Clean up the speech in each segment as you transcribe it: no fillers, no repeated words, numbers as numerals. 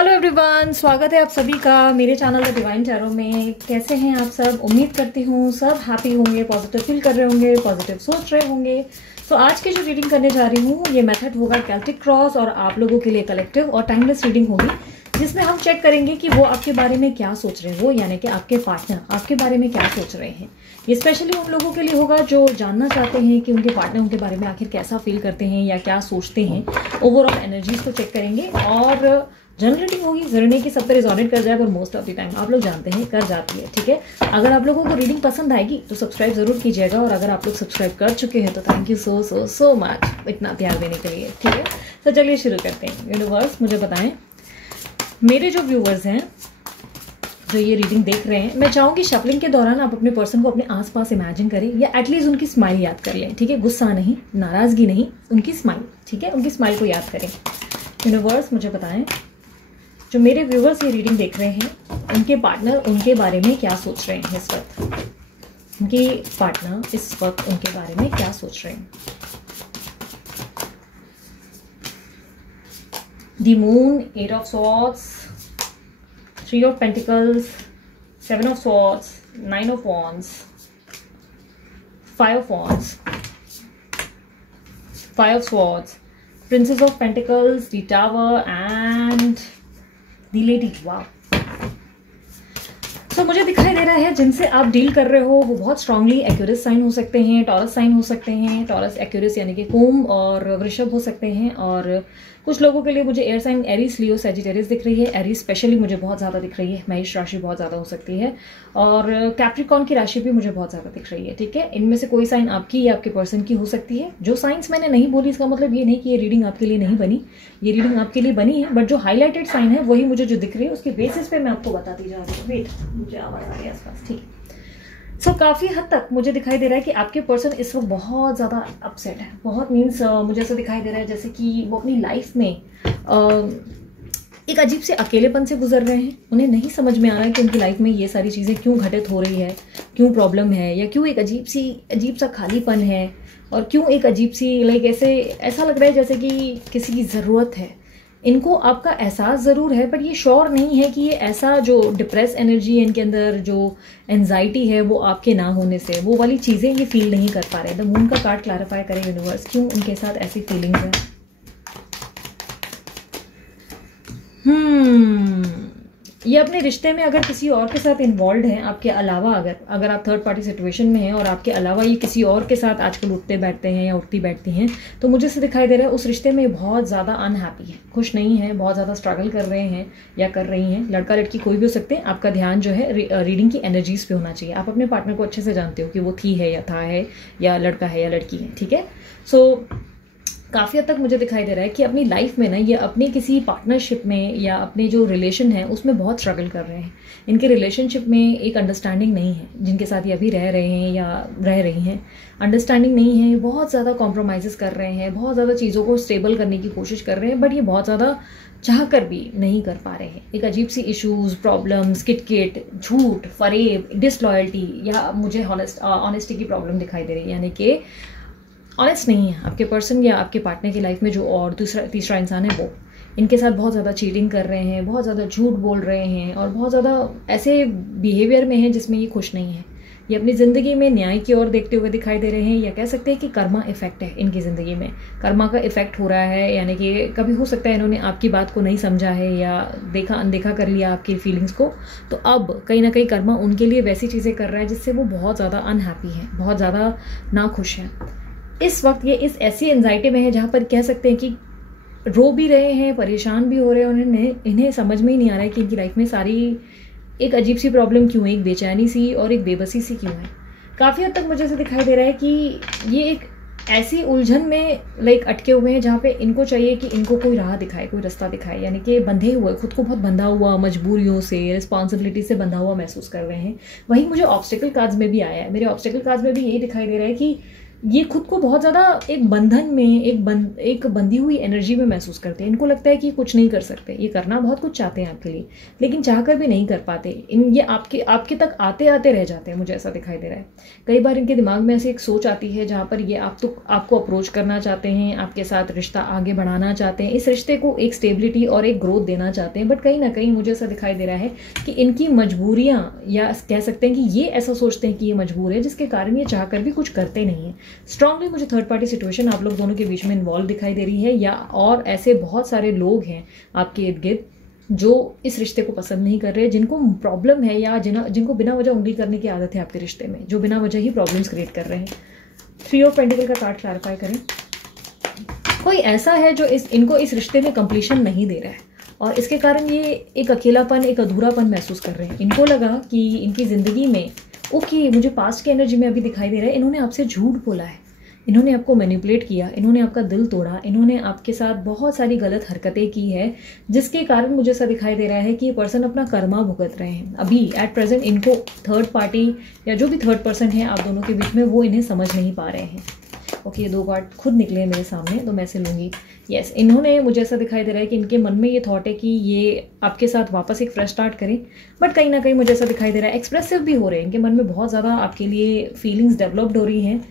Hello everyone, स्वागत है आप सभी का मेरे चैनल द डिवाइन टैरो में। कैसे हैं आप सब? उम्मीद करती हूँ सब हैप्पी होंगे, पॉजिटिव फील कर रहे होंगे, पॉजिटिव सोच रहे होंगे। तो आज की जो रीडिंग करने जा रही हूँ ये मेथड होगा केल्टिक क्रॉस और आप लोगों के लिए कलेक्टिव और टाइमलेस रीडिंग होगी, जिसमें हम चेक करेंगे कि वो आपके बारे में क्या सोच रहे हो, यानी कि आपके पार्टनर आपके बारे में क्या सोच रहे हैं। ये स्पेशली उन लोगों के लिए होगा जो जानना चाहते हैं कि उनके पार्टनर उनके बारे में आखिर कैसा फील करते हैं या क्या सोचते हैं। ओवरऑल एनर्जीज को चेक करेंगे और जनरल रीडिंग होगी। जरूरी नहीं कि सब पे रिजोनेट कर जाए, पर मोस्ट ऑफ द टाइम आप लोग जानते हैं कर जाती है। ठीक है, अगर आप लोगों को रीडिंग पसंद आएगी तो सब्सक्राइब जरूर कीजिएगा, और अगर आप लोग सब्सक्राइब कर चुके हैं तो thank you so so so much इतना प्यार देने के लिए। ठीक है, तो चलिए शुरू करते हैं। यूनिवर्स मुझे बताएं, मेरे जो व्यूवर्स हैं जो ये रीडिंग देख रहे हैं, मैं चाहूँगी शफलिंग के दौरान आप अपने पर्सन को अपने आसपास इमेजिन करें या एटलीस्ट उनकी स्माइल याद कर लें। ठीक है, गुस्सा नहीं, नाराजगी नहीं, उनकी स्माइल। ठीक है, उनकी स्माइल को याद करें। यूनिवर्स मुझे बताएं, जो मेरे व्यूवर्स ये रीडिंग देख रहे हैं, उनके पार्टनर उनके बारे में क्या सोच रहे हैं इस वक्त। उनके पार्टनर इस वक्त उनके बारे में क्या सोच रहे हैं। The moon, 8 of swords, 3 of pentacles, 7 of swords, 9 of wands, 5 of wands, 5 of swords, princess of pentacles, the tower and the lady. वाह। तो मुझे दिखाई दे रहा है जिनसे आप डील कर रहे हो वो बहुत स्ट्रांगली एक्यूरस साइन हो सकते हैं, टॉरस साइन हो सकते हैं। टॉरस एक्यूरस यानी कि कुंभ और वृषभ हो सकते हैं, और कुछ लोगों के लिए मुझे एयर साइन एरीज, लियो, सेजिटेरियस दिख रही है। एरीज स्पेशली मुझे बहुत ज़्यादा दिख रही है, मेष राशि बहुत ज़्यादा हो सकती है, और कैप्रिकॉर्न की राशि भी मुझे बहुत ज़्यादा दिख रही है। ठीक है, इनमें से कोई साइन आपकी या आपके पर्सन की हो सकती है। जो साइंस मैंने नहीं बोली इसका मतलब ये नहीं कि ये रीडिंग आपके लिए नहीं बनी, ये रीडिंग आपके लिए बनी है, बट जो हाईलाइटेड साइन है वही मुझे जो दिख रही है उसके बेसिस पे मैं आपको बताती जा रही हूँ। वेट, मुझे आवाज़ आ रही है आसपास। ठीक है, सो काफ़ी हद तक मुझे दिखाई दे रहा है कि आपके पर्सन इस वक्त बहुत ज़्यादा अपसेट है। बहुत मीन्स मुझे ऐसा दिखाई दे रहा है जैसे कि वो अपनी लाइफ में एक अजीब से अकेलेपन से गुजर रहे हैं। उन्हें नहीं समझ में आ रहा है कि उनकी लाइफ में ये सारी चीज़ें क्यों घटित हो रही है, क्यों प्रॉब्लम है, या क्यों एक अजीब सा खालीपन है, और क्यों एक अजीब सी लाइक ऐसा लग रहा है जैसे कि किसी की ज़रूरत है। इनको आपका एहसास ज़रूर है, पर ये श्योर नहीं है कि ये ऐसा जो डिप्रेस एनर्जी है इनके अंदर, जो एंजाइटी है, वो आपके ना होने से वो वाली चीज़ें ये फील नहीं कर पा रहे। द मून का कार्ड क्लैरिफाई करें यूनिवर्स, क्यों उनके साथ ऐसी फीलिंग्स है। ये अपने रिश्ते में अगर किसी और के साथ इन्वॉल्व हैं आपके अलावा, अगर आप थर्ड पार्टी सिचुएशन में हैं और आपके अलावा ये किसी और के साथ आजकल उठते बैठते हैं या उठती बैठती हैं, तो मुझे से दिखाई दे रहा है उस रिश्ते में बहुत ज़्यादा अनहैप्पी है, खुश नहीं है, बहुत ज़्यादा स्ट्रगल कर रहे हैं या कर रही हैं। लड़का लड़की कोई भी हो सकते हैं। आपका ध्यान जो है रीडिंग की एनर्जीज पे होना चाहिए। आप अपने पार्टनर को अच्छे से जानते हो कि वो थी है या था है, या लड़का है या लड़की है। ठीक है, सो काफ़ी हद तक मुझे दिखाई दे रहा है कि अपनी लाइफ में ना ये अपने किसी पार्टनरशिप में या अपने जो रिलेशन है उसमें बहुत स्ट्रगल कर रहे हैं। इनके रिलेशनशिप में एक अंडरस्टैंडिंग नहीं है, जिनके साथ ये अभी रह रहे हैं या रह रही हैं, अंडरस्टैंडिंग नहीं है। बहुत ज़्यादा कॉम्प्रोमाइज़ कर रहे हैं, बहुत ज़्यादा चीज़ों को स्टेबल करने की कोशिश कर रहे हैं, बट ये बहुत ज़्यादा चाह कर भी नहीं कर पा रहे हैं। एक अजीब सी इश्यूज़, प्रॉब्लम्स, किटकिट, झूठ, फरेब, डिसलॉयल्टी, या मुझे ऑनेस्टी की प्रॉब्लम दिखाई दे रही है, यानी कि ऑनेस्ट नहीं है आपके पर्सन या आपके पार्टनर की लाइफ में जो और तीसरा इंसान है वो। इनके साथ बहुत ज़्यादा चीटिंग कर रहे हैं, बहुत ज़्यादा झूठ बोल रहे हैं, और बहुत ज़्यादा ऐसे बिहेवियर में हैं जिसमें ये खुश नहीं है। ये अपनी ज़िंदगी में न्याय की ओर देखते हुए दिखाई दे रहे हैं, या कह सकते हैं कि कर्मा इफेक्ट है इनकी ज़िंदगी में। कर्मा का इफेक्ट हो रहा है, यानी कि कभी हो सकता है इन्होंने आपकी बात को नहीं समझा है या अनदेखा कर लिया आपकी फीलिंग्स को, तो अब कहीं ना कहीं कर्मा उनके लिए वैसी चीज़ें कर रहा है जिससे वो बहुत ज़्यादा अनहैप्पी है, बहुत ज़्यादा नाखुश हैं। इस वक्त ये इस ऐसी एंजाइटी में है जहाँ पर कह सकते हैं कि रो भी रहे हैं, परेशान भी हो रहे हैं। इन्हें समझ में ही नहीं आ रहा है कि इनकी लाइफ में सारी एक अजीब सी प्रॉब्लम क्यों है, एक बेचैनी सी और एक बेबसी सी क्यों है। काफ़ी हद तक मुझे ऐसे दिखाई दे रहा है कि ये एक ऐसी उलझन में लाइक अटके हुए हैं जहाँ पे इनको चाहिए कि इनको कोई राह दिखाए, कोई रास्ता दिखाए, यानी कि बंधे हुए, खुद को बहुत बंधा हुआ, मजबूरियों से, रिस्पॉन्सिबिलिटी से बंधा हुआ महसूस कर रहे हैं। वही मुझे ऑब्स्टिकल कार्ड्स में भी आया है। मेरे ऑब्स्टिकल कार्ड्स में भी यही दिखाई दे रहा है कि ये खुद को बहुत ज़्यादा एक बंधन में, एक बंधी हुई एनर्जी में महसूस करते हैं। इनको लगता है कि कुछ नहीं कर सकते, ये करना बहुत कुछ चाहते हैं आपके लिए, लेकिन चाहकर भी नहीं कर पाते। ये आपके तक आते आते रह जाते हैं, मुझे ऐसा दिखाई दे रहा है। कई बार इनके दिमाग में ऐसी एक सोच आती है जहाँ पर ये आपको अप्रोच करना चाहते हैं, आपके साथ रिश्ता आगे बढ़ाना चाहते हैं, इस रिश्ते को एक स्टेबिलिटी और एक ग्रोथ देना चाहते हैं। बट कहीं ना कहीं मुझे ऐसा दिखाई दे रहा है कि इनकी मजबूरियाँ, या कह सकते हैं कि ये ऐसा सोचते हैं कि ये मजबूर है, जिसके कारण ये चाहकर भी कुछ करते नहीं है। स्ट्रांगली मुझे थर्ड पार्टी सिचुएशन आप लोग दोनों के बीच में इन्वॉल्व दिखाई दे रही है, या और ऐसे बहुत सारे लोग हैं आपके इर्द गिर्द जो इस रिश्ते को पसंद नहीं कर रहे, जिनको प्रॉब्लम है, या जिनको बिना वजह उंगली करने की आदत है आपके रिश्ते में, जो बिना वजह ही प्रॉब्लम्स क्रिएट कर रहे हैं। 3 ऑफ पेंटिकल का कार्ड क्लैरिफाई करें। कोई ऐसा है जो इनको इस रिश्ते में कंप्लीशन नहीं दे रहा है, और इसके कारण ये एक अकेलापन, एक अधूरापन महसूस कर रहे हैं। इनको लगा कि इनकी ज़िंदगी में मुझे पास्ट की एनर्जी में अभी दिखाई दे रहा है, इन्होंने आपसे झूठ बोला है, इन्होंने आपको मैनिपुलेट किया, इन्होंने आपका दिल तोड़ा, इन्होंने आपके साथ बहुत सारी गलत हरकतें की है, जिसके कारण मुझे ऐसा दिखाई दे रहा है कि ये पर्सन अपना कर्मा भुगत रहे हैं। अभी एट प्रेजेंट इनको थर्ड पार्टी या जो भी थर्ड पर्सन है आप दोनों के बीच में, वो इन्हें समझ नहीं पा रहे हैं। ओके, ये 2 कार्ड खुद निकले हैं मेरे सामने, तो मैं इसे लूँगी। यस, इन्होंने, मुझे ऐसा दिखाई दे रहा है कि इनके मन में ये थॉट है कि ये आपके साथ वापस एक फ्रेश स्टार्ट करें, बट कहीं ना कहीं मुझे ऐसा दिखाई दे रहा है एक्सप्रेसिव भी हो रहे हैं। इनके मन में बहुत ज़्यादा आपके लिए फीलिंग्स डेवलप्ड हो रही हैं,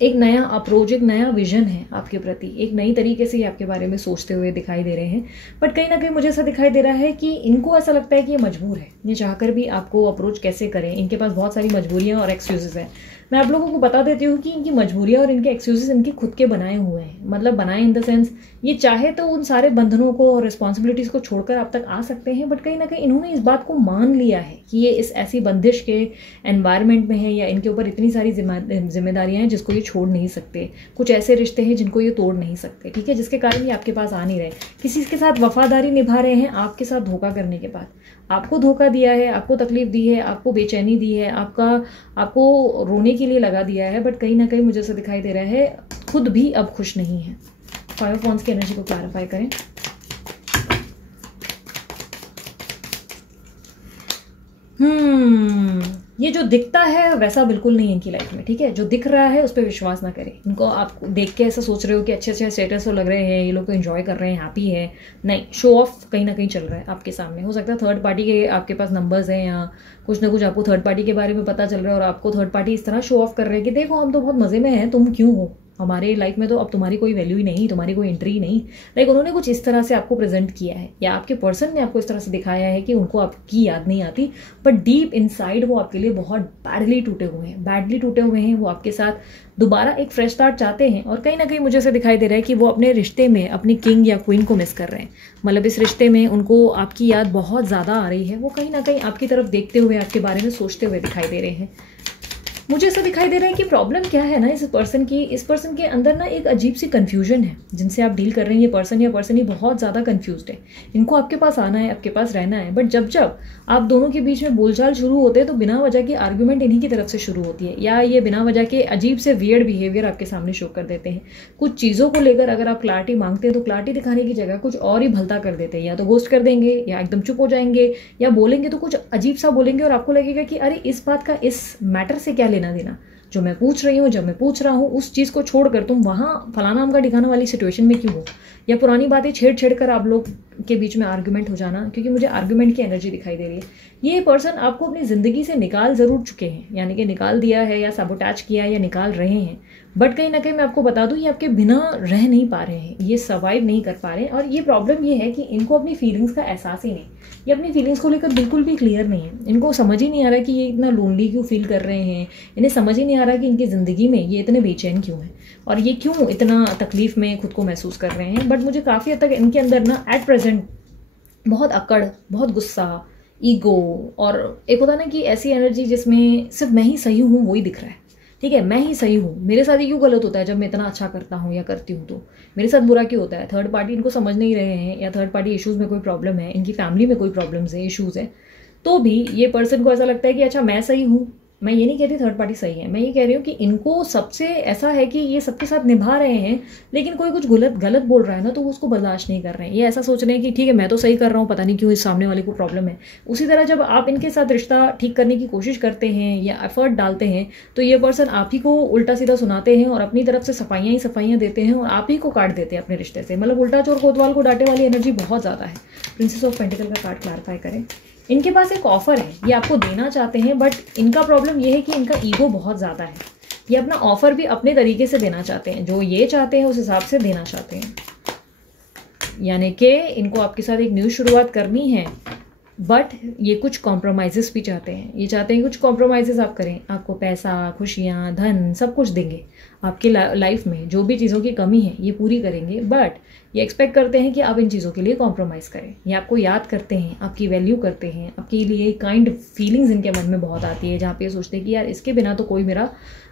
एक नया अप्रोच, एक नया विजन है आपके प्रति, एक नई तरीके से ये आपके बारे में सोचते हुए दिखाई दे रहे हैं। बट कहीं ना कहीं मुझे ऐसा दिखाई दे रहा है कि इनको ऐसा लगता है कि ये मजबूर है, ये चाहकर भी आपको अप्रोच कैसे करें। इनके पास बहुत सारी मजबूरियाँ और एक्सक्यूजेस हैं। मैं आप लोगों को बता देती हूँ कि इनकी मजबूरियाँ और इनके एक्सक्यूजेस इनके खुद के बनाए हुए हैं। मतलब बनाए इन द सेंस, ये चाहे तो उन सारे बंधनों को और रिस्पॉन्सिबिलिटीज़ को छोड़कर आप तक आ सकते हैं, बट कहीं ना कहीं इन्होंने इस बात को मान लिया है कि ये इस ऐसी बंदिश के एनवायरनमेंट में है, या इनके ऊपर इतनी सारी जिम्मेदारियाँ हैं जिसको ये छोड़ नहीं सकते, कुछ ऐसे रिश्ते हैं जिनको ये तोड़ नहीं सकते, ठीक है, जिसके कारण ये आपके पास आ नहीं रहे। किसी के साथ वफादारी निभा रहे हैं, आपके साथ धोखा करने के बाद आपको धोखा दिया है, आपको तकलीफ दी है, आपको बेचैनी दी है, आपको रोने के लिए लगा दिया है, बट कहीं ना कहीं मुझे ऐसा दिखाई दे रहा है खुद भी अब खुश नहीं है। 5 ऑफ वांड्स की एनर्जी को क्लैरिफाई करें। ये जो दिखता है वैसा बिल्कुल नहीं है इनकी लाइफ में, ठीक है। जो दिख रहा है उस पर विश्वास ना करें। इनको आप देख के ऐसा सोच रहे हो कि अच्छे अच्छे स्टेटस तो लग रहे हैं, ये लोग तो एंजॉय कर रहे हैं, हैप्पी है, नहीं, शो ऑफ कहीं ना कहीं चल रहा है आपके सामने। हो सकता है थर्ड पार्टी के आपके पास नंबर्स हैं, या कुछ ना कुछ आपको थर्ड पार्टी के बारे में पता चल रहा है, और आपको थर्ड पार्टी इस तरह शो ऑफ कर रहे हैं कि देखो हम तो बहुत मज़े में हैं, तुम क्यों हो हमारे लाइफ में, तो अब तुम्हारी कोई वैल्यू ही नहीं, तुम्हारी कोई एंट्री ही नहीं। लाइक उन्होंने कुछ इस तरह से आपको प्रेजेंट किया है, या आपके पर्सन ने आपको इस तरह से दिखाया है कि उनको आपकी याद नहीं आती, बट डीप इनसाइड वो आपके लिए बहुत बैडली टूटे हुए हैं। वो आपके साथ दोबारा एक फ्रेश स्टार्ट चाहते हैं, और कहीं ना कहीं मुझे ऐसा दिखाई दे रहा है कि वो अपने रिश्ते में अपनी किंग या क्वीन को मिस कर रहे हैं। मतलब इस रिश्ते में उनको आपकी याद बहुत ज़्यादा आ रही है, वो कहीं ना कहीं आपकी तरफ देखते हुए, आपके बारे में सोचते हुए दिखाई दे रहे हैं। मुझे ऐसा दिखाई दे रहा है कि प्रॉब्लम क्या है ना इस पर्सन के अंदर ना एक अजीब सी कंफ्यूजन है जिनसे आप डील कर रहे हैं। ये पर्सन या पर्सन ही बहुत ज़्यादा कंफ्यूज्ड है। इनको आपके पास आना है, आपके पास रहना है, बट जब जब आप दोनों के बीच में बोलचाल शुरू होते हैं तो बिना वजह की आर्ग्यूमेंट इन्हीं की तरफ से शुरू होती है, या ये बिना वजह के अजीब से वियर्ड बिहेवियर आपके सामने शो कर देते हैं। कुछ चीज़ों को लेकर अगर आप क्लैरिटी मांगते हैं तो क्लैरिटी दिखाने की जगह कुछ और ही भलता कर देते हैं, या तो गोस्ट कर देंगे, या एकदम चुप हो जाएंगे, या बोलेंगे तो कुछ अजीब सा बोलेंगे, और आपको लगेगा कि अरे इस बात का इस मैटर से क्या लेना देना, जो मैं पूछ रही हूँ, जब मैं पूछ रहा हूँ उस चीज़ को छोड़कर तुम वहाँ फलाना आम का ठिकाना वाली सिचुएशन में क्यों हो, या पुरानी बातें छेड़ कर आप लोग के बीच में आर्गुमेंट हो जाना, क्योंकि मुझे आर्गुमेंट की एनर्जी दिखाई दे रही है। ये पर्सन आपको अपनी ज़िंदगी से निकाल ज़रूर चुके हैं, यानी कि निकाल दिया है, या सबोटैच किया है, या निकाल रहे हैं, बट कहीं ना कहीं मैं आपको बता दूं ये आपके बिना रह नहीं पा रहे हैं, ये सर्वाइव नहीं कर पा रहे हैं। और ये प्रॉब्लम ये है कि इनको अपनी फीलिंग्स का एहसास ही नहीं, ये अपनी फीलिंग्स को लेकर बिल्कुल भी क्लियर नहीं है। इनको समझ ही नहीं आ रहा कि ये इतना लोनली क्यों फील कर रहे हैं, इन्हें समझ ही नहीं आ रहा कि इनकी ज़िंदगी में ये इतने बेचैन क्यों हैं, और ये क्यों इतना तकलीफ में खुद को महसूस कर रहे हैं। बट मुझे काफ़ी हद तक इनके अंदर ना एट प्रेजेंट बहुत अकड़, बहुत गुस्सा, ईगो, और एक होता ना कि ऐसी एनर्जी जिसमें सिर्फ मैं ही सही हूँ वो ही दिख रहा है, ठीक है, मैं ही सही हूँ, मेरे साथ ही क्यों गलत होता है जब मैं इतना अच्छा करता हूँ या करती हूँ, तो मेरे साथ बुरा क्यों होता है। थर्ड पार्टी इनको समझ नहीं रहे हैं, या थर्ड पार्टी इश्यूज़ में कोई प्रॉब्लम है, इनकी फैमिली में कोई प्रॉब्लम्स है, इश्यूज़ है, तो भी ये पर्सन को ऐसा लगता है कि अच्छा मैं सही हूँ, मैं ये नहीं कहती थर्ड पार्टी सही है, मैं ये कह रही हूँ कि इनको सबसे ऐसा है कि ये सबके साथ निभा रहे हैं, लेकिन कोई कुछ गलत गलत बोल रहा है ना तो वो उसको बर्दाश्त नहीं कर रहे हैं। ये ऐसा सोच रहे हैं कि ठीक है मैं तो सही कर रहा हूँ, पता नहीं क्यों इस सामने वाले को प्रॉब्लम है। उसी तरह जब आप इनके साथ रिश्ता ठीक करने की कोशिश करते हैं या एफर्ट डालते हैं तो ये पर्सन आप ही को उल्टा सीधा सुनाते हैं और अपनी तरफ से सफाइयाँ ही सफाइयाँ देते हैं और आप ही को काट देते हैं अपने रिश्ते से। मतलब उल्टा चोर कोतवाल को डांटे वाली एनर्जी बहुत ज़्यादा है। प्रिंसेस ऑफ पेंटिकल का कार्ड क्लैरिफाई करें। इनके पास एक ऑफर है, ये आपको देना चाहते हैं, बट इनका प्रॉब्लम ये है कि इनका ईगो बहुत ज़्यादा है। ये अपना ऑफर भी अपने तरीके से देना चाहते हैं, जो ये चाहते हैं उस हिसाब से देना चाहते हैं। यानी कि इनको आपके साथ एक न्यू शुरुआत करनी है, बट ये कुछ कॉम्प्रोमाइज़ेस भी चाहते हैं। ये चाहते हैं कुछ कॉम्प्रोमाइज़ेस आप करें, आपको पैसा, खुशियाँ, धन सब कुछ देंगे। आपकी लाइफ में जो भी चीज़ों की कमी है ये पूरी करेंगे, बट ये एक्सपेक्ट करते हैं कि आप इन चीज़ों के लिए कॉम्प्रोमाइज़ करें। ये आपको याद करते हैं, आपकी वैल्यू करते हैं, आपके लिए काइंड फीलिंग्स इनके मन में बहुत आती है, जहाँ पे ये सोचते हैं कि यार इसके बिना तो कोई मेरा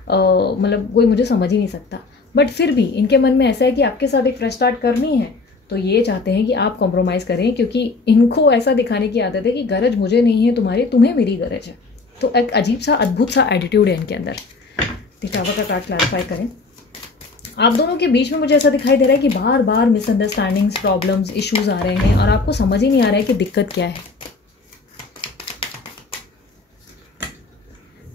मतलब कोई मुझे समझ ही नहीं सकता। बट फिर भी इनके मन में ऐसा है कि आपके साथ एक फ्रेश स्टार्ट करनी है, तो ये चाहते हैं कि आप कॉम्प्रोमाइज़ करें, क्योंकि इनको ऐसा दिखाने की आदत है कि गरज मुझे नहीं है तुम्हारी, तुम्हें मेरी गरज है। तो एक अजीब सा अद्भुत सा एटीट्यूड है इनके अंदर। टावर का कार्ड क्लैरिफाई करें। आप दोनों के बीच में मुझे ऐसा दिखाई दे रहा है कि बार बार मिसअंडरस्टैंडिंग्स, प्रॉब्लम्स, इश्यूज आ रहे हैं और आपको समझ ही नहीं आ रहा है कि दिक्कत क्या है।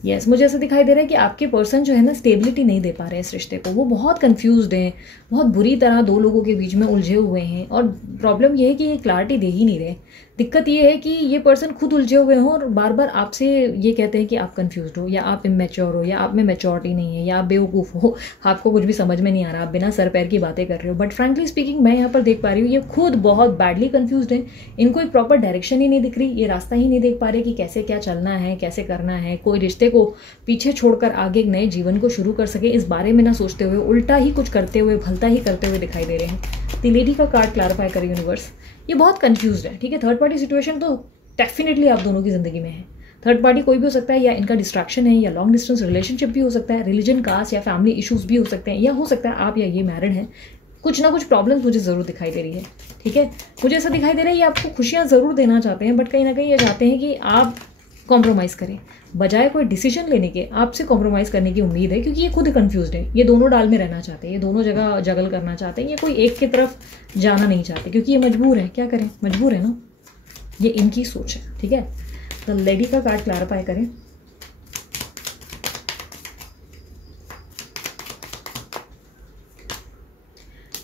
यस, मुझे ऐसा दिखाई दे रहा है कि आपके पर्सन जो है ना स्टेबिलिटी नहीं दे पा रहे हैं इस रिश्ते को। वो बहुत कंफ्यूज्ड हैं, बहुत बुरी तरह दो लोगों के बीच में उलझे हुए हैं और प्रॉब्लम ये है कि ये क्लैरिटी दे ही नहीं रहे। दिक्कत ये है कि ये पर्सन खुद उलझे हुए हों और बार बार आपसे ये कहते हैं कि आप कंफ्यूज्ड हो, या आप इमेच्योर हो, या आप में मैच्योरिटी नहीं है, या आप बेवकूफ़ हो, आपको कुछ भी समझ में नहीं आ रहा, आप बिना सर पैर की बातें कर रहे हो। बट फ्रैंकली स्पीकिंग मैं यहाँ पर देख पा रही हूँ ये खुद बहुत बैडली कंफ्यूज्ड हैं। इनको एक प्रॉपर डायरेक्शन ही नहीं दिख रही, ये रास्ता ही नहीं देख पा रहे कि कैसे क्या चलना है, कैसे करना है। कोई रिश्ते को पीछे छोड़कर आगे एक नए जीवन को शुरू कर सके इस बारे में ना सोचते हुए उल्टा ही कुछ करते हुए, भलता ही करते हुए दिखाई दे रहे हैं। द लेडी का कार्ड क्लैरिफाई करे यूनिवर्स। ये बहुत कंफ्यूज्ड है, ठीक है। थर्ड पार्टी सिचुएशन तो डेफिनेटली आप दोनों की जिंदगी में है। थर्ड पार्टी कोई भी हो सकता है, या इनका डिस्ट्रैक्शन है, या लॉन्ग डिस्टेंस रिलेशनशिप भी हो सकता है, रिलीजन, कास्ट या फैमिली इश्यूज भी हो सकते हैं, या हो सकता है आप या ये मैरिड हैं। कुछ ना कुछ प्रॉब्लम्स मुझे ज़रूर दिखाई दे रही है, ठीक है। मुझे ऐसा दिखाई दे रहा है ये आपको खुशियाँ ज़रूर देना चाहते हैं, बट कहीं ना कहीं ये चाहते हैं कि आप कॉम्प्रोमाइज़ करें। बजाय कोई डिसीजन लेने के आपसे कॉम्प्रोमाइज़ करने की उम्मीद है, क्योंकि ये खुद कंफ्यूज्ड है। ये दोनों डाल में रहना चाहते हैं, ये दोनों जगह जगल करना चाहते हैं, ये कोई एक की तरफ जाना नहीं चाहते, क्योंकि ये मजबूर है। क्या करें, मजबूर है ना, ये इनकी सोच है, ठीक है। तो लेडी का कार्ड क्लैरिफाई करें।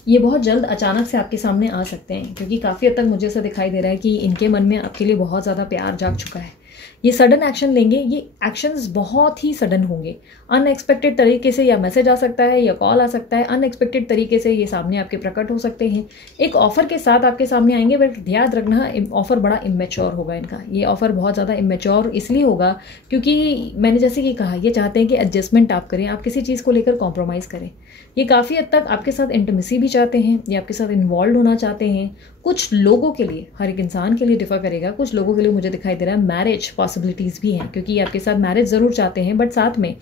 ये बहुत जल्द अचानक से आपके सामने आ सकते हैं, क्योंकि काफ़ी हद तक मुझे ऐसा दिखाई दे रहा है कि इनके मन में आपके लिए बहुत ज़्यादा प्यार जाग चुका है। ये सडन एक्शन लेंगे, ये एक्शंस बहुत ही सडन होंगे। अनएक्सपेक्टेड तरीके से या मैसेज आ सकता है या कॉल आ सकता है, अनएक्सपेक्टेड तरीके से ये सामने आपके प्रकट हो सकते हैं। एक ऑफर के साथ आपके सामने आएंगे, बट ध्यान रखना ऑफर बड़ा इमेच्योर होगा इनका। ये ऑफर बहुत ज़्यादा इमेच्योर इसलिए होगा क्योंकि मैंने जैसे कि कहा, ये चाहते हैं कि एडजस्टमेंट आप करें, आप किसी चीज़ को लेकर कॉम्प्रोमाइज़ करें। ये काफ़ी हद तक आपके साथ इंटीमेसी भी चाहते हैं, ये आपके साथ इन्वॉल्व होना चाहते हैं। कुछ लोगों के लिए, हर एक इंसान के लिए डिफर करेगा, कुछ लोगों के लिए मुझे दिखाई दे रहा है मैरिज पॉसिबिलिटीज़ भी हैं, क्योंकि ये आपके साथ मैरिज ज़रूर चाहते हैं, बट साथ में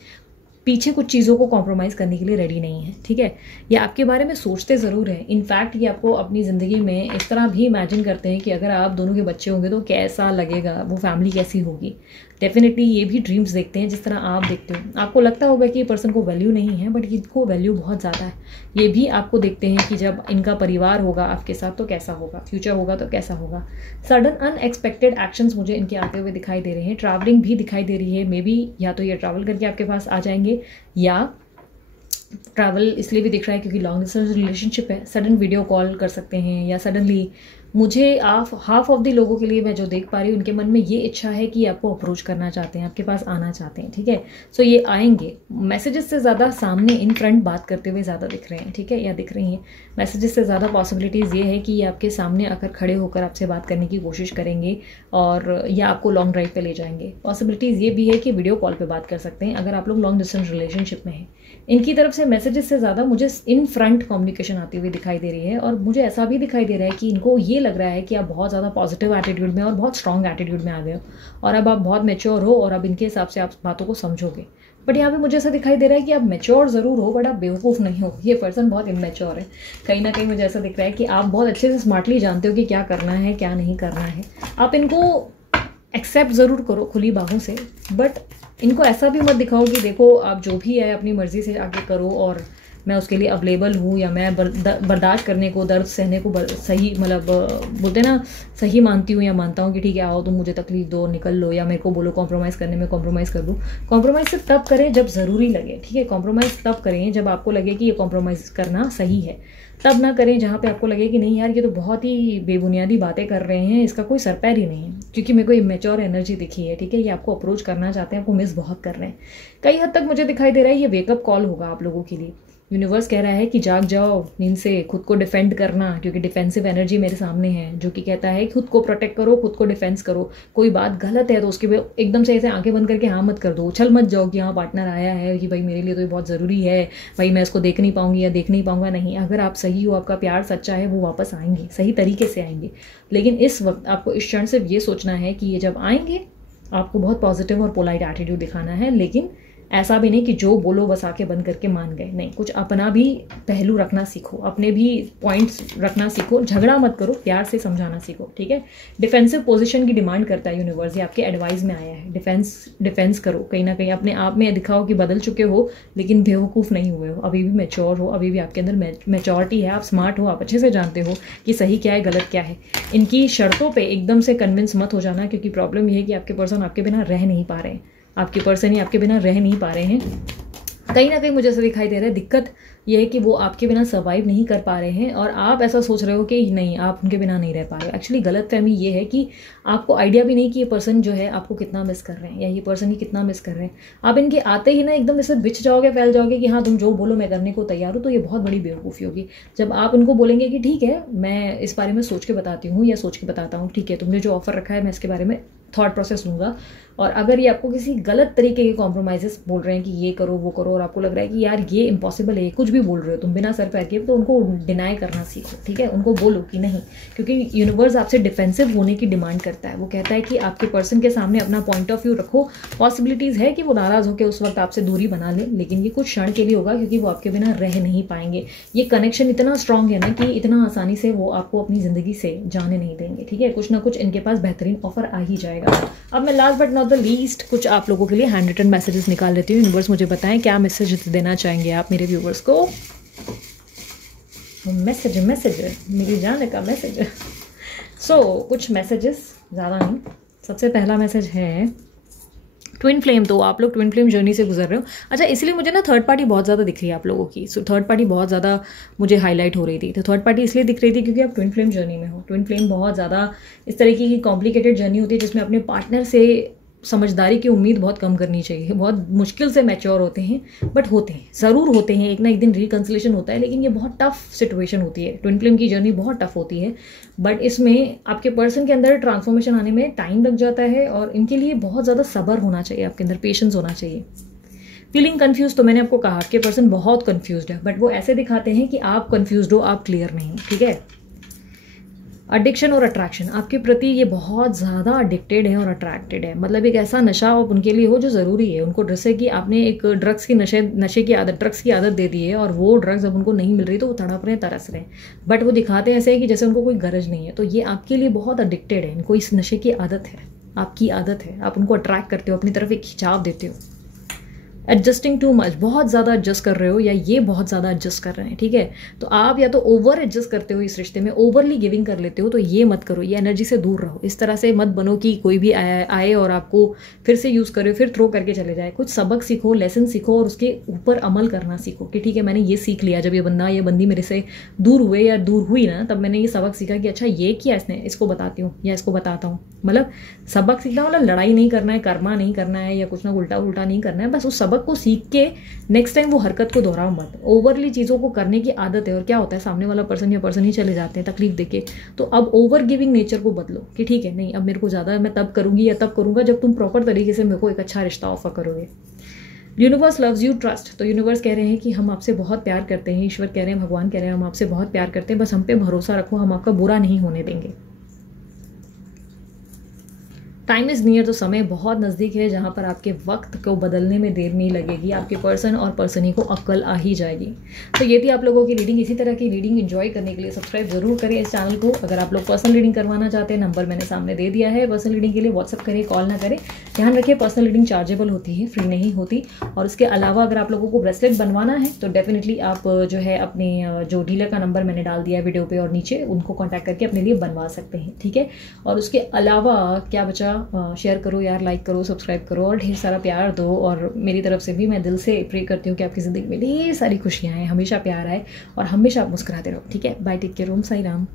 पीछे कुछ चीज़ों को कॉम्प्रोमाइज़ करने के लिए रेडी नहीं है, ठीक है। ये आपके बारे में सोचते ज़रूर हैं। इनफैक्ट ये आपको अपनी ज़िंदगी में इस तरह भी इमेजिन करते हैं कि अगर आप दोनों के बच्चे होंगे तो कैसा लगेगा, वो फैमिली कैसी होगी। डेफिनेटली ये भी ड्रीम्स देखते हैं जिस तरह आप देखते हो। आपको लगता होगा कि ये पर्सन को वैल्यू नहीं है, बट इनको वैल्यू बहुत ज़्यादा है। ये भी आपको देखते हैं कि जब इनका परिवार होगा आपके साथ तो कैसा होगा, फ्यूचर होगा तो कैसा होगा। सडन अनएक्सपेक्टेड एक्शंस मुझे इनके आते हुए दिखाई दे रहे हैं। ट्रैवलिंग भी दिखाई दे रही है, मे बी या तो ये ट्रैवल करके आपके पास आ जाएंगे, या ट्रैवल इसलिए भी दिख रहा है क्योंकि लॉन्ग डिस्टेंस रिलेशनशिप है। सडन वीडियो कॉल कर सकते हैं, या सडनली मुझे हाफ ऑफ द लोगों के लिए मैं जो देख पा रही हूँ, उनके मन में ये इच्छा है कि आपको अप्रोच करना चाहते हैं, आपके पास आना चाहते हैं, ठीक है। सो ये आएंगे। मैसेजेस से ज़्यादा सामने इन फ्रंट बात करते हुए ज़्यादा दिख रहे हैं, ठीक है, या दिख रही हैं। मैसेजेस से ज़्यादा पॉसिबिलिटीज़ ये है कि ये आपके सामने आकर खड़े होकर आपसे बात करने की कोशिश करेंगे, और या आपको लॉन्ग ड्राइव पे ले जाएंगे। पॉसिबिलिटीज़ ये भी है कि वीडियो कॉल पे बात कर सकते हैं अगर आप लोग लॉन्ग डिस्टेंस रिलेशनशिप में हैं। इनकी तरफ से मैसेजेस से ज़्यादा मुझे इन फ्रंट कम्युनिकेशन आती हुई दिखाई दे रही है, और मुझे ऐसा भी दिखाई दे रहा है कि इनको ये लग रहा है कि आप बहुत ज़्यादा पॉजिटिव एटीट्यूड में और बहुत स्ट्रॉन्ग एटीट्यूड में आ गए हो, और अब आप बहुत मैच्योर हो, और अब इनके हिसाब से आप बातों को समझोगे। बट यहाँ पे मुझे ऐसा दिखाई दे रहा है कि आप मैच्योर ज़रूर हो, बट आप बेवकूफ़ नहीं हो। ये पर्सन बहुत इमेच्योर है। कहीं ना कहीं मुझे ऐसा दिख रहा है कि आप बहुत अच्छे से स्मार्टली जानते हो कि क्या करना है, क्या नहीं करना है। आप इनको एक्सेप्ट ज़रूर करो खुली बाहों से, बट इनको ऐसा भी मत दिखाओ कि देखो आप जो भी है अपनी मर्ज़ी से आगे करो और मैं उसके लिए अवेलेबल हूँ, या मैं बर्दाश्त करने को, दर्द सहने को सही, मतलब बोलते ना, सही मानती हूँ या मानता हूँ कि ठीक है आओ तुम मुझे तकलीफ दो निकल लो, या मेरे को बोलो कॉम्प्रोमाइज़ करने में कॉम्प्रोमाइज़ कर दूँ। कॉम्प्रोमाइज़ सिर्फ तब करें जब ज़रूरी लगे, ठीक है। कॉम्प्रोमाइज़ तब करें जब आपको लगे कि ये कॉम्प्रोमाइज़ करना सही है, तब ना करें जहाँ पे आपको लगे कि नहीं यार ये तो बहुत ही बेबुनियादी बातें कर रहे हैं, इसका कोई सर पैर ही नहीं है। क्योंकि मेरे को इमेच्योर एनर्जी दिखी है, ठीक है। ये आपको अप्रोच करना चाहते हैं, आपको मिस बहुत कर रहे हैं। कई हद तक मुझे दिखाई दे रहा है ये वेकअप कॉल होगा आप लोगों के लिए। यूनिवर्स कह रहा है कि जाग जाओ नींद से, खुद को डिफेंड करना, क्योंकि डिफेंसिव एनर्जी मेरे सामने है जो कि कहता है खुद को प्रोटेक्ट करो, खुद को डिफेंस करो। कोई बात गलत है तो उसके एकदम से ऐसे आंखें बंद करके हाँ मत कर दो, उछल मत जाओ कि हाँ पार्टनर आया है कि भाई मेरे लिए तो ये बहुत ज़रूरी है, भाई मैं इसको देख नहीं पाऊंगी या देख नहीं पाऊंगा। नहीं, अगर आप सही हो, आपका प्यार सच्चा है, वो वापस आएंगे, सही तरीके से आएंगे। लेकिन इस वक्त आपको इस क्षण सिर्फ ये सोचना है कि ये जब आएंगे आपको बहुत पॉजिटिव और पोलाइट एटीट्यूड दिखाना है, लेकिन ऐसा भी नहीं कि जो बोलो बस आके बंद करके मान गए। नहीं, कुछ अपना भी पहलू रखना सीखो, अपने भी पॉइंट्स रखना सीखो, झगड़ा मत करो, प्यार से समझाना सीखो, ठीक है। डिफेंसिव पोजीशन की डिमांड करता है यूनिवर्स, ये आपके एडवाइस में आया है। डिफेंस करो, कहीं ना कहीं अपने आप में दिखाओ कि बदल चुके हो लेकिन बेवकूफ़ नहीं हुए हो, अभी भी मैच्योर हो, अभी भी आपके अंदर मैच्योरिटी है, आप स्मार्ट हो, आप अच्छे से जानते हो कि सही क्या है गलत क्या है। इनकी शर्तों पर एकदम से कन्विंस मत हो जाना, क्योंकि प्रॉब्लम यह है कि आपके पर्सन आपके बिना रह नहीं पा रहे हैं, आपके पर्सन ही आपके बिना रह नहीं पा रहे हैं। कहीं ना कहीं मुझे ऐसा दिखाई दे रहा है दिक्कत ये है कि वो आपके बिना सर्वाइव नहीं कर पा रहे हैं, और आप ऐसा सोच रहे हो कि नहीं आप उनके बिना नहीं रह पा रहे हो। एक्चुअली गलत फहमी ये है कि आपको आइडिया भी नहीं कि ये पर्सन जो है आपको कितना मिस कर रहे हैं, या ये पर्सन ही कितना मिस कर रहे हैं। आप इनके आते ही ना एकदम जैसे बिछ जाओगे, फैल जाओगे कि हाँ तुम जो बोलो मैं करने को तैयार हूँ, तो ये बहुत बड़ी बेवकूफ़ी होगी। जब आप उनको बोलेंगे कि ठीक है मैं इस बारे में सोच के बताती हूँ या सोच के बताता हूँ, ठीक है तुमने जो ऑफर रखा है मैं इसके बारे में थॉट प्रोसेस लूँगा, और अगर ये आपको किसी गलत तरीके के कॉम्प्रोमाइज़ेस बोल रहे हैं कि ये करो वो करो, और आपको लग रहा है कि यार ये इम्पॉसिबल है, कुछ भी बोल रहे हो तुम बिना सर पैर के, तो उनको डिनाई करना सीखो, ठीक है। उनको बोलो कि नहीं, क्योंकि यूनिवर्स आपसे डिफेंसिव होने की डिमांड करता है। वो कहता है कि आपके पर्सन के सामने अपना पॉइंट ऑफ व्यू रखो। पॉसिबिलिटीज़ है कि वो नाराज़ होकर उस वक्त आपसे दूरी बना ले, लेकिन ये कुछ क्षण के लिए होगा, क्योंकि वो आपके बिना रह नहीं पाएंगे। ये कनेक्शन इतना स्ट्रांग है ना कि इतना आसानी से वो आपको अपनी ज़िंदगी से जाने नहीं देंगे, ठीक है। कुछ ना कुछ इनके पास बेहतरीन ऑफर आ ही जाएगा। अब मैं last but not the least कुछ आप लोगों के लिए हैंड रिटन मैसेजेस निकाल लेती हूँ। यूनिवर्स मुझे बताएं क्या मैसेज देना चाहेंगे आप मेरे व्यूवर्स को। मैसेज मेरी जाने का मैसेज। कुछ मैसेजेस, ज़्यादा नहीं। सबसे पहला मैसेज है ट्विन फ्लेम। तो आप लोग ट्विन फ्लेम जर्नी से गुजर रहे हो। अच्छा, इसलिए मुझे ना थर्ड पार्टी बहुत ज़्यादा दिख रही है आप लोगों की। थर्ड पार्टी बहुत ज़्यादा मुझे हाईलाइट हो रही थी। तो थर्ड पार्टी इसलिए दिख रही थी क्योंकि आप ट्विन फ्लेम जर्नी में हो। ट्विन फ्लेम बहुत ज़्यादा इस तरीके की कॉम्प्लिकेटेड जर्नी होती है जिसमें अपने पार्टनर से समझदारी की उम्मीद बहुत कम करनी चाहिए। बहुत मुश्किल से मैच्योर होते हैं, बट होते हैं, ज़रूर होते हैं। एक ना एक दिन रिकन्सिलेशन होता है, लेकिन ये बहुत टफ सिचुएशन होती है। ट्विन फ्लेम की जर्नी बहुत टफ होती है, बट इसमें आपके पर्सन के अंदर ट्रांसफॉर्मेशन आने में टाइम लग जाता है, और इनके लिए बहुत ज़्यादा सब्र होना चाहिए, आपके अंदर पेशेंस होना चाहिए। फीलिंग कंफ्यूज, तो मैंने आपको कहा आपके पर्सन बहुत कंफ्यूज्ड है, बट वो ऐसे दिखाते हैं कि आप कंफ्यूज्ड हो, आप क्लियर नहीं हो, ठीक है। एडिक्शन और अट्रैक्शन, आपके प्रति ये बहुत ज़्यादा एडिक्टेड है और अट्रैक्टेड है। मतलब एक ऐसा नशा आप उनके लिए हो जो ज़रूरी है उनको। जैसे कि आपने एक ड्रग्स की नशे की आदत, ड्रग्स की आदत दे दी है, और वो ड्रग्स अब उनको नहीं मिल रही तो वो तड़प रहे हैं, तरस रहे हैं, बट वो दिखाते हैं ऐसे है कि जैसे उनको कोई गरज नहीं है। तो ये आपके लिए बहुत एडिक्टेड है, इनको इस नशे की आदत है, आपकी आदत है। आप उनको अट्रैक्ट करते हो, अपनी तरफ एक खिंचाव देते हो। एडजस्टिंग टू मच, बहुत ज़्यादा एडजस्ट कर रहे हो, या ये बहुत ज़्यादा एडजस्ट कर रहे हैं, ठीक है। तो आप या तो ओवर एडजस्ट करते हो इस रिश्ते में, ओवरली गिविंग कर लेते हो, तो ये मत करो, ये एनर्जी से दूर रहो। इस तरह से मत बनो कि कोई भी आए और आपको फिर से यूज़ करे, फिर थ्रो करके चले जाए। कुछ सबक सीखो, लेसन सीखो, और उसके ऊपर अमल करना सीखो कि ठीक है मैंने ये सीख लिया। जब ये बंदा या बंदी मेरे से दूर हुए या दूर हुई ना, तब मैंने ये सबक सीखा कि अच्छा ये किया इसने, इसको बताती हूँ या इसको बताता हूँ। मतलब सबक सीखना मतलब लड़ाई नहीं करना है, कर्मा नहीं करना है, या कुछ ना उल्टा उल्टा नहीं करना है। बस उस सबक को सीख के नेक्स्ट टाइम वो हरकत को दोहराओ मत। ओवरली चीज़ों को करने की आदत है, और क्या होता है सामने वाला पर्सन या पर्सन ही चले जाते हैं तकलीफ देके। तो अब ओवर गिविंग नेचर को बदलो कि ठीक है नहीं अब मेरे को ज़्यादा, मैं तब करूँगी या तब करूँगा जब तुम प्रॉपर तरीके से मेरे को एक अच्छा रिश्ता ऑफर करोगे। Universe loves you, trust. तो यूनिवर्स कह रहे हैं कि हम आपसे बहुत प्यार करते हैं, ईश्वर कह रहे हैं, भगवान कह रहे हैं हम आपसे बहुत प्यार करते हैं, बस हम पे भरोसा रखो, हम आपका बुरा नहीं होने देंगे। टाइम इज़ नियर, तो समय बहुत नज़दीक है जहाँ पर आपके वक्त को बदलने में देर नहीं लगेगी, आपके पर्सन और पर्सन ही को अक्ल आ ही जाएगी। तो ये थी आप लोगों की रीडिंग। इसी तरह की रीडिंग एंजॉय करने के लिए सब्सक्राइब जरूर करें इस चैनल को। अगर आप लोग पर्सनल रीडिंग करवाना चाहते हैं, नंबर मैंने सामने दे दिया है। पर्सनल रीडिंग के लिए व्हाट्सअप करें, कॉल ना करें। ध्यान रखिए पर्सनल रीडिंग चार्जेबल होती है, फ्री नहीं होती। और उसके अलावा अगर आप लोगों को ब्रेसलेट बनवाना है तो डेफिनेटली आप जो है अपने जो डीलर का नंबर मैंने डाल दिया है वीडियो पे और नीचे, उनको कॉन्टैक्ट करके अपने लिए बनवा सकते हैं, ठीक है। और उसके अलावा क्या बचा, शेयर करो यार, लाइक करो, सब्सक्राइब करो और ढेर सारा प्यार दो। और मेरी तरफ से भी मैं दिल से प्रे करती हूँ कि आपकी ज़िंदगी में ढेर सारी खुशियाँ आए, हमेशा प्यार आए और हमेशा आप मुस्कुराते रहो, ठीक है। बाय, टेक केयर, ओम साई राम।